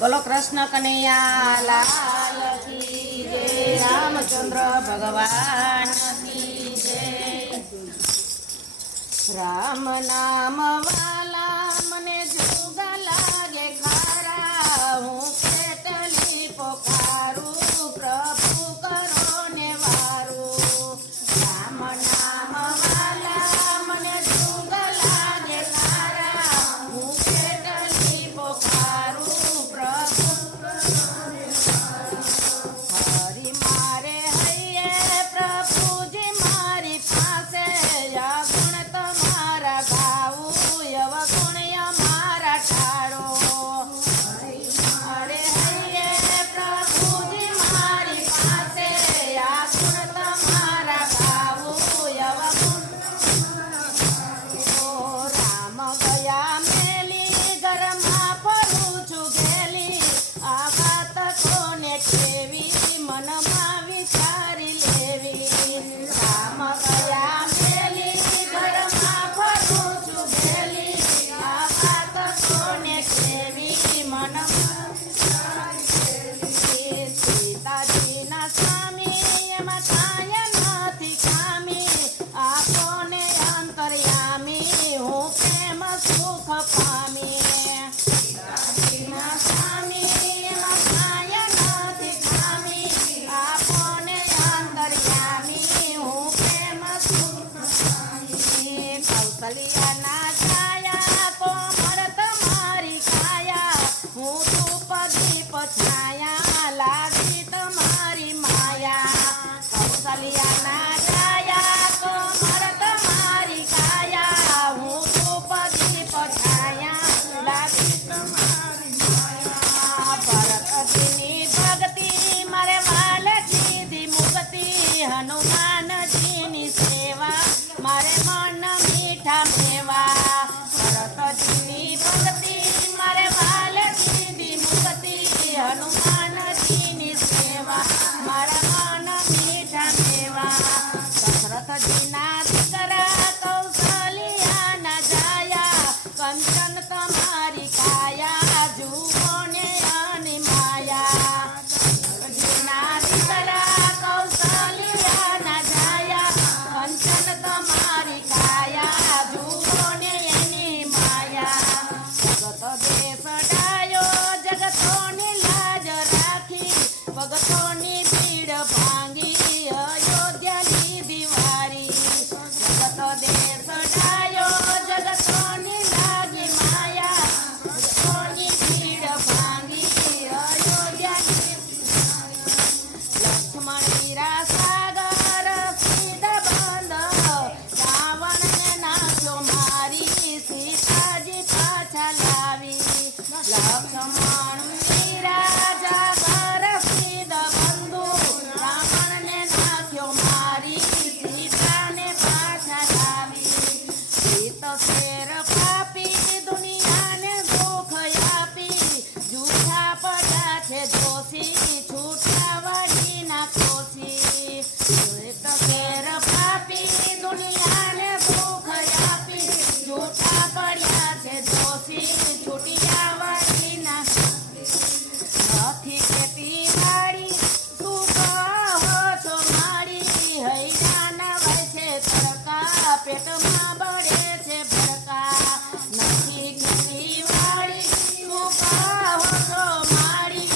બોલો કૃષ્ણ કનૈયા લાલ કી જય, રામચંદ્ર ભગવાન કી જય। રામ નામ વાલા મને જુગા લાગે ખારા, હું કેટલી પોકારું પ્રભુ કરો ને વારું। રામ નામ વાલા મને જુગા લાગે ખારા, હું કેટલી પોકારું પ્રભુ કરો ને વારું। હરી મારે હૈયે પ્રભુજી મારી પાસે, ગુણ તમારા ગાવું અવગુણ અમારા ટાળો। અરે હૈયે પ્રભુજી મારી પાસે, ગુણ તમારા ગાવું અવગુણ ટાળો। રામ ગયા મેલી ઘરમાં ફરું છું ગેલી, આ વાત કોને કેવી મનમાં વિચારી લેવી। રામ ગયા મેલી ઘરમાં ફરું છું ગેલી, આ વાત કોને કેવી મનમાં વિચારી લેવી। સીતાજીના સ્વામી એમાં કાંઈ નથી ખામી, આ કોને અંતર્યામી હું પ્રેમ સુખ પામી। સીતાજીના સ્વામી એમાં કાંઈ નથી ખામી, આ કોને અંતર્યામી હું પ્રેમ સુખ પામી। કૌશલ્યાના છાયા કોમળ તમારી કાયા, હું ધૂપ દીપ છાયા લાગી તમારી માયા। કૌશલ્યાના છાયા કોમળ તમારી કાયા, હું ધૂપ દીપ છાયા લાગી તમારી માયા। ભરતજીની ભક્તિ મારે વાલ કીધી મુક્તિ, હનુમાનજીની સેવા મારે મન મીઠા મેવા। ભરતજીની ભક્તિ મારે વાલ કીધી મુક્તિ, હનુમાનજીની સેવા મારા મન મીઠા મેવા। દશરથજીના દીકરા કૌશલ્યાના જાયા, કંચન તમારી કાયા જુઓ ને આની માયા। દશરથજીના દીકરા કૌશલ્યાના જાયા, કંચન તમારી કાયા જુઓ ને એની માયા। જગત દેશ ડાયો જગતોની લાજ રાખી, ભગતોની ભીડ ભાંગી અયોધ્યા લીધી વારી। જગત દેશ ડાયો જગતોની લાગી માયા, ભગતોની ભીડ ભાંગી અયોધ્યા લીધી વારી। લક્ષ્મણ વીરા સાગર સીધા બંધ, રાવણને નાખ્યો મારી સીતાજી પાછા લાવી। લક્ષ્મણ વીરા જાગર સીધા બંધુ, રાવણને નાખ્યો મારી સીતાને પાછા લાવી। સીત શેર પાપી દુનિયાને દુઃખ આપી, જૂઠા પડ્યા છે દોષી છૂટા વાડીના કોશી। સીત શેર પાપી દુનિયાને દુઃખ આપી, જૂઠા પડ્યા છે દોષી છૂટિયા વાડીના નથી ખેતી વાડી તું કહો છો મારી, હૈયાના વાય છે તડકા પેટમાં બળે છે ભડકા। નથી ખેતી વાડી તું કહો છો મારી,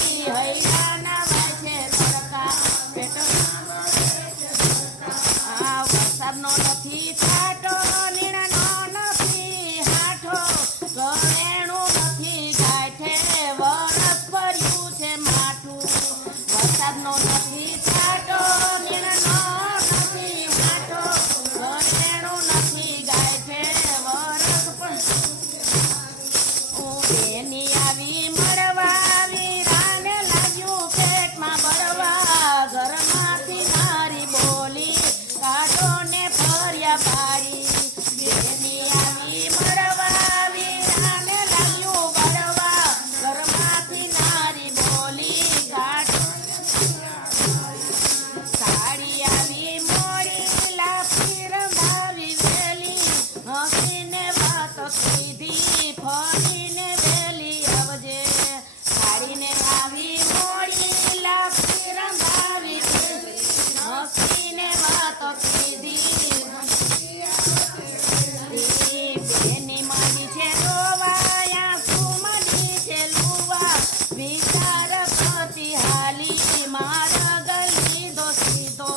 વિચાર કરતી હાલી માર્ગ લીધો સીધો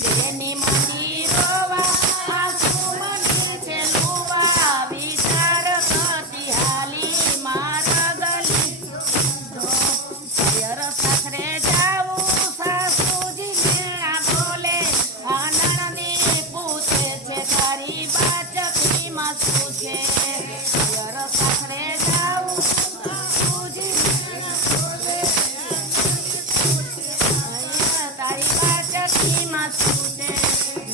બેની મની રોવા આંસુ મની છે લુવા વિચાર કરતી હાલી માર્ગ લીધો પિયર સાસરે જાવું સાસુજી મેણા બોલે આ નણંદી પૂછે છે તારી બાચકીમાં શું છે પિયર સાસરે જાવું સાસુજી મેણા બોલે તારી બાચકીમાં શું છે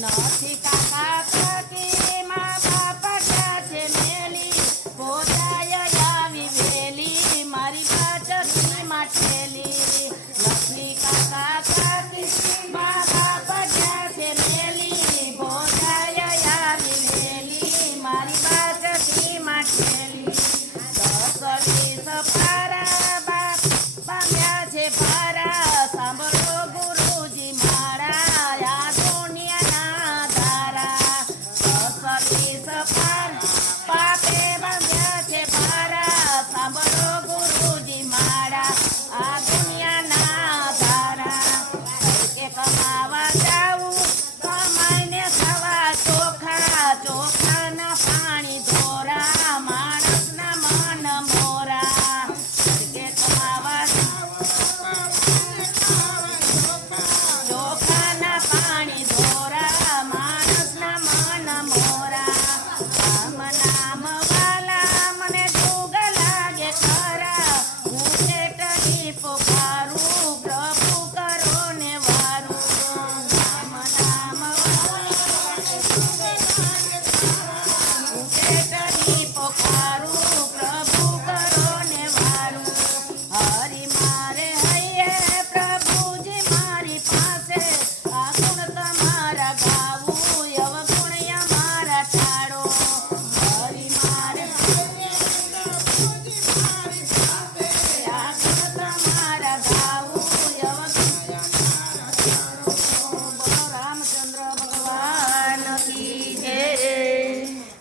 નથી કાકા કાકી મા બાપા ક્યાં છે મેલી પોતાય આવી વેલી મારી બાચકીમાં ઠેલી નથી કાકા કાકી મા બાપા ક્યાં છે મેલી પોતાય આવી વેલી મારી બાચકીમાં ઠેલી 10-20 પારા બાંધ્યા છે પારા સાંભળો ગુરુજી મારા આ દુનિયાના ધારા 10-20 પારા પાપે બાંધ્યા છે પારા સાંભળો ગુરુજી મારા આ દુનિયાના ધારા કે કમાવા જાવું કમાઈને ખાવા ચોખા ચોખાના પાણી ધોરા માણસના મન મોરા કે કમાવા ચોખાના પાણી ધોરા માણસના મન મોરા રામ નામ વાલા મને જુગ લાગે ખરા હું કેટલી પોકાર